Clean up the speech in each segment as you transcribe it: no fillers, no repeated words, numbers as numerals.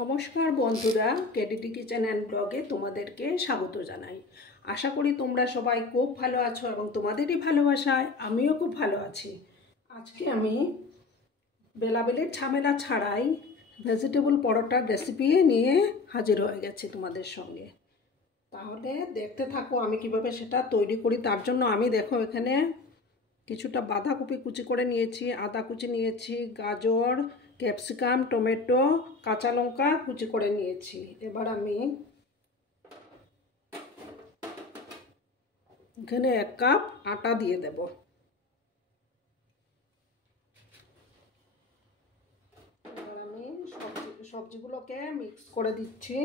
নমস্কার বন্ধুরা, কেডিটি kitchen and ব্লগে তোমাদেরকে স্বাগত জানাই। আশা করি তোমরা সবাই খুব ভালো আছো এবং তোমাদেরই ভালোবাসায় আমিও খুব ভালো আছি। আজকে আমি বেলাবেলির ঝামেলা ছাড়াই ভেজিটেবল পরোটার রেসিপি নিয়ে হাজির হয়ে গেছি তোমাদের সঙ্গে। তাহলে দেখতে থাকো আমি কিভাবে সেটা তৈরি করি। তার জন্য আমি দেখো এখানে কিছুটা বাঁধাকপি কুচি করে নিয়েছি, আদা কুচি নিয়েছি, গাজর, ক্যাপসিকাম, টমেটো, কাঁচা লঙ্কা কুচি করে নিয়েছি। এবার আমি এখানে 1 কাপ আটা দিয়ে দেব। এবার আমি সবজিগুলোকে মিক্স করে দিচ্ছি।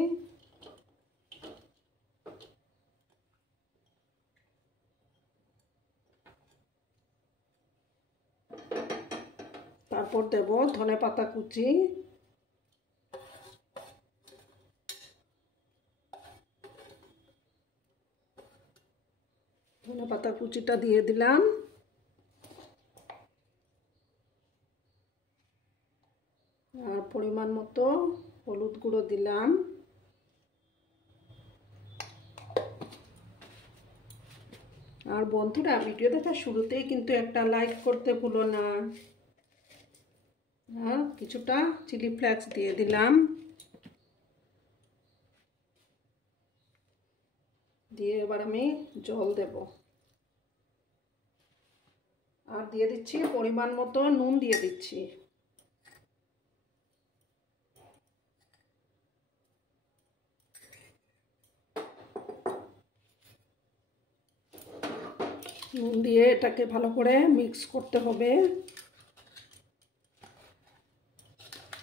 তারপর দেব ধনেপাতা কুচি, ধনেপাতা কুচিটা দিয়ে দিলাম। আর পরিমাণ মতো হলুদ গুঁড়ো দিলাম। আর বন্ধুরা, ভিডিও দেখার শুরুতেই কিন্তু একটা লাইক করতে ভুলো না। আর কিছুটা চিলি ফ্লেক্স দিয়ে দিলাম। দিয়ে এবার আমি জল দেব। আর দিয়ে দিচ্ছি পরিমাণ মতো নুন দিয়ে দিচ্ছি। নুন দিয়ে এটাকে ভালো করে মিক্স করতে হবে।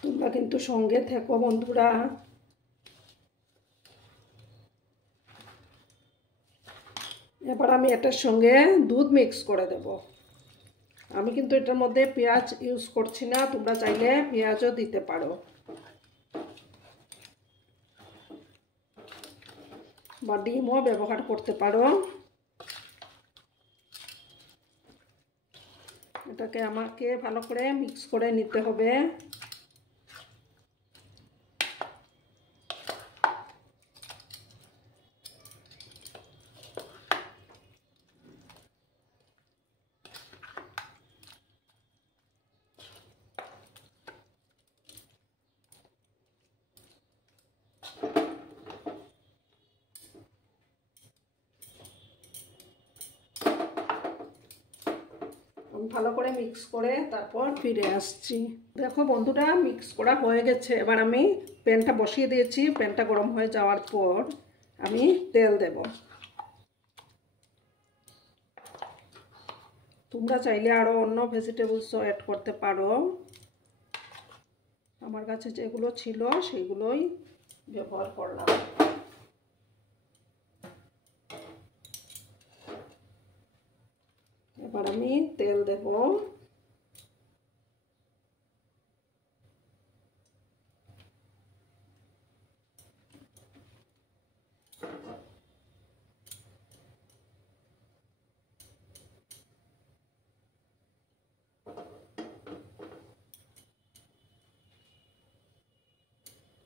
তোমরা কিন্তু সঙ্গে থেকো বন্ধুরা। এবার আমি এটার সঙ্গে দুধ মিক্স করে দেব। আমি কিন্তু এটার মধ্যে পেঁয়াজ ইউজ করছি না, তোমরা চাইলে পেঁয়াজও দিতে পারো বা ডিমও ব্যবহার করতে পারো। এটাকে আমাকে ভালো করে মিক্স করে নিতে হবে। ভালো করে মিক্স করে তারপর ফিরে আসছি। দেখো বন্ধুরা, মিক্স করা হয়ে গেছে। এবার আমি প্যানটা বসিয়ে দিয়েছি। প্যানটা গরম হয়ে যাওয়ার পর আমি তেল দেব। তোমরা চাইলে আরও অন্য ভেজিটেবলসও অ্যাড করতে পারো। আমার কাছে যেগুলো ছিল সেগুলোই ব্যবহার করলাম। এবার আমি তেল দেব।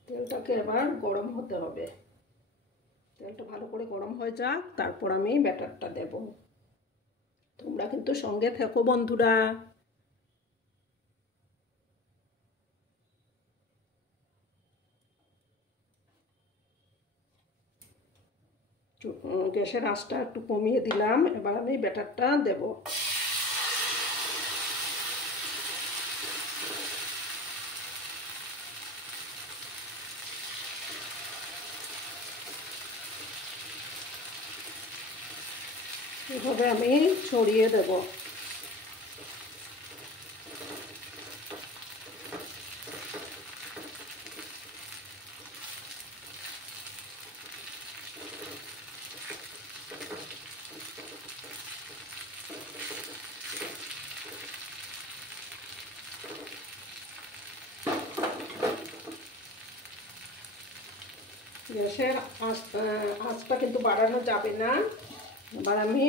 তেলটাকে এবার গরম হতে হবে। তেলটা ভালো করে গরম হয়ে যাক, তারপর আমি ব্যাটারটা দেব। তোমরা কিন্তু সঙ্গে থেকো বন্ধুরা। গ্যাসের আঁচটা একটু কমিয়ে দিলাম। এবার আমি ব্যাটারটা দেব। এভাবে আমি ছড়িয়ে দেব। গ্যাসের আঁচটা কিন্তু বাড়ানো যাবে না। এবার আমি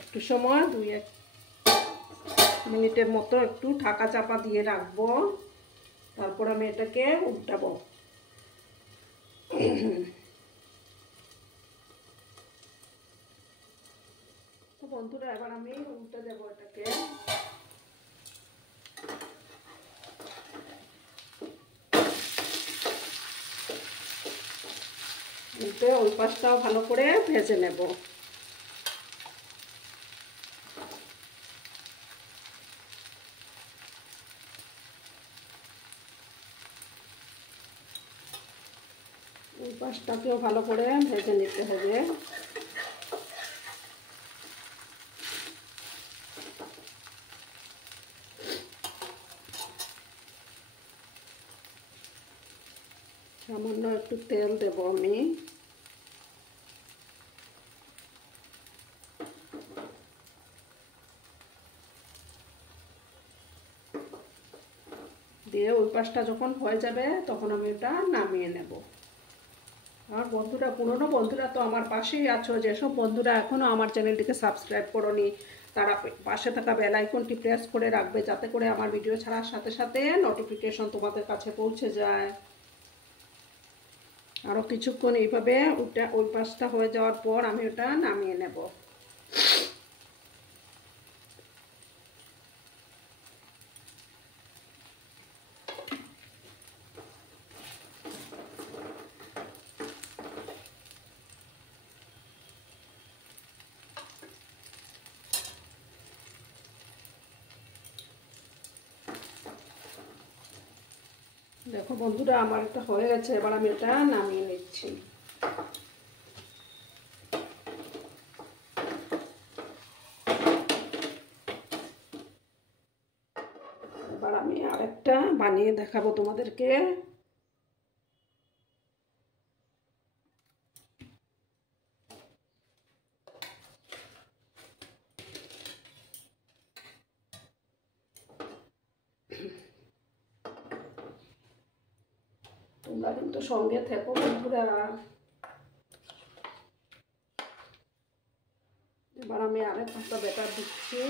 একটু সময় 2-1 মিনিটের মতো একটু ঢাকা চাপা দিয়ে রাখবো। তারপর আমি এটাকে উল্টাবো। তো বন্ধুরা এবার আমি উল্টে দেবো এটাকে। উল্টে ওই পাশটাও ভালো করে ভেজে নেব। ওই পাশটাকেও ভালো করে ভেজে নিতে হবে। সামান্য একটু তেল দেব আমি। দিয়ে ওই পাশটা যখন হয়ে যাবে তখন আমি এটা নামিয়ে নেব। আর বন্ধুরা, পুরনো বন্ধুরা তো আমার পাশেই আছো, যেসব বন্ধুরা এখনও আমার চ্যানেলটিকে সাবস্ক্রাইব করোনি তারা পাশে থাকা বেল আইকনটি প্রেস করে রাখবে, যাতে করে আমার ভিডিও ছাড়ার সাথে সাথে নোটিফিকেশন তোমাদের কাছে পৌঁছে যায়। আরও কিছুক্ষণ এইভাবে ওই পাশটা হয়ে যাওয়ার পর আমি ওটা নামিয়ে নেব। দেখো বন্ধুরা, আমার এটা হয়ে গেছে, এবার আমি এটা নামিয়ে নিচ্ছি। এবার আমি আরেকটা বানিয়ে দেখাবো তোমাদেরকে। তোমরা কিন্তু সঙ্গে থেকো বন্ধুরা। এবার আমি আরেক একটা ব্যাটার দিচ্ছি।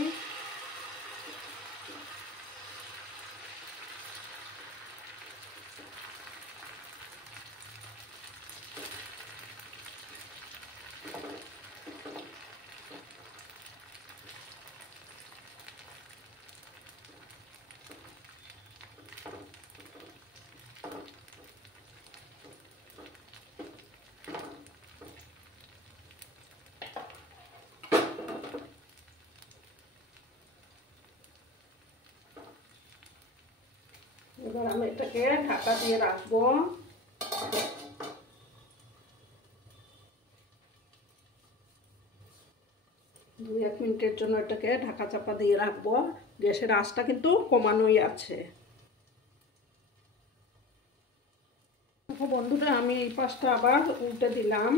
এবার আমি এটাকে ঢাকা দিয়ে রাখবো। 2-1 মিনিটের জন্য এটাকে ঢাকা চাপা দিয়ে রাখবো। গ্যাসের আঁচটা কিন্তু কমানোই আছে। দেখো বন্ধুরা, আমি এই পাশটা আবার উল্টে দিলাম।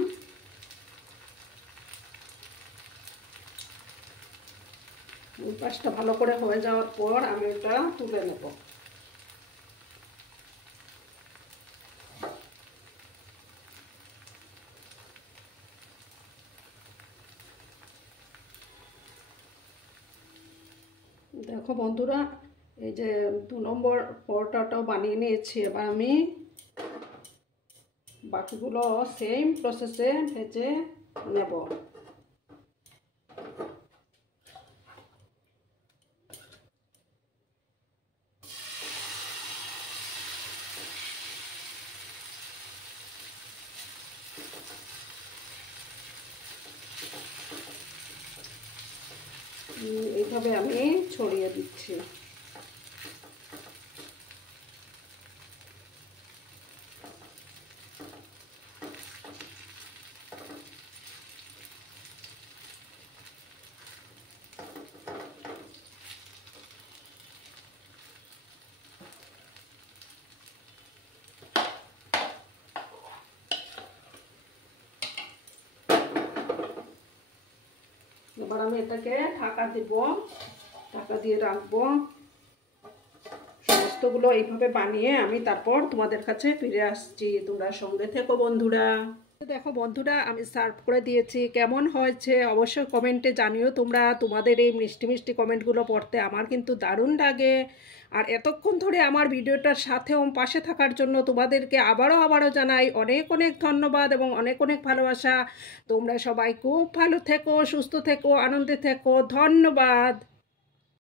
ওই পাশটা ভালো করে হয়ে যাওয়ার পর আমি এটা তুলে নেব। দেখো বন্ধুরা, এই যে 2 নম্বর পরোটাটাও বানিয়ে নিয়েছি। এবার আমি বাকিগুলো সেম প্রসেসে ভেজে নেব। এইভাবে আমি ছড়িয়ে দিচ্ছি। এবার আমি এটাকে ঢাকা দিব, ঢাকা দিয়ে রাখবো। সমস্তগুলো এইভাবে বানিয়ে আমি তারপর তোমাদের কাছে ফিরে আসছি। তোমরা সঙ্গে থেকো বন্ধুরা। দেখো বন্ধুরা, আমি সার্ভ করে দিয়েছি। কেমন হয়েছে অবশ্যই কমেন্টে জানিও তোমরা। তোমাদের এই মিষ্টি মিষ্টি কমেন্টগুলো পড়তে আমার কিন্তু দারুণ লাগে। আর এতক্ষণ ধরে আমার ভিডিওটার সাথেও পাশে থাকার জন্য তোমাদেরকে আবারও জানাই অনেক অনেক ধন্যবাদ এবং অনেক অনেক ভালোবাসা। তোমরা সবাই খুব ভালো থেকো, সুস্থ থেকো, আনন্দে থেকো। ধন্যবাদ।